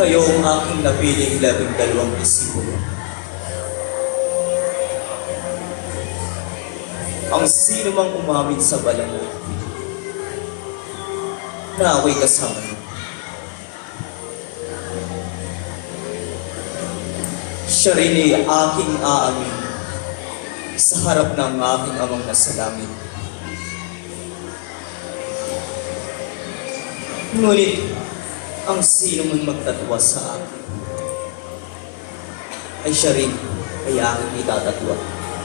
Kayo ang aking napiling 12 disipulo. Ang sino mang umamin sa balala na ako'y kasama niyo. Siya rin ay aking aamin sa harap ng aking amang nasa langit. Ngunit, ang sino man magtatwa sa akin, ay siya rin ay aking itatatwa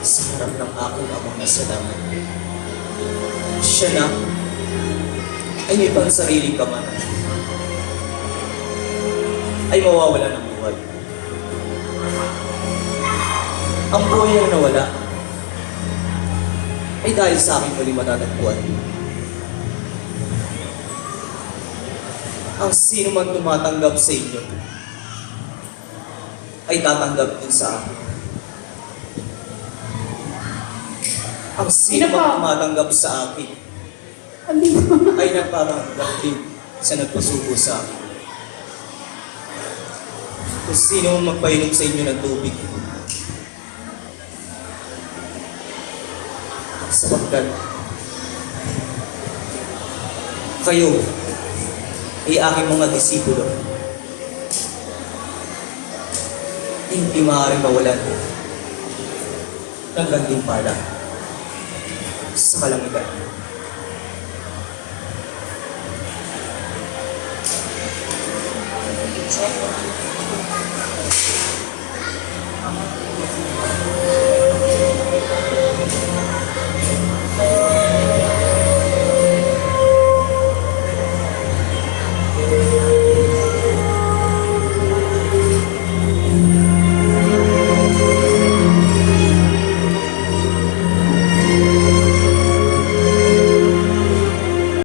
sa harap ng aking amang nasa langit. Siya na ay may pansariling kamanan, ay mawawala ng buhay. Ang buhay ang nawala ay dahil sa aking muli matatagpuan. Ang sino man tumatanggap sa inyo ay tatanggap din sa akin. Ang sino man tumatanggap sa akin ay nagpatanggap din sa nagpasuko sa akin. Kung sino man magpainom sa inyo ng tubig, sapagkat kayo ay aking mga disipulo, hindi maaaring mawalan ng gantimpala sa kalangitan.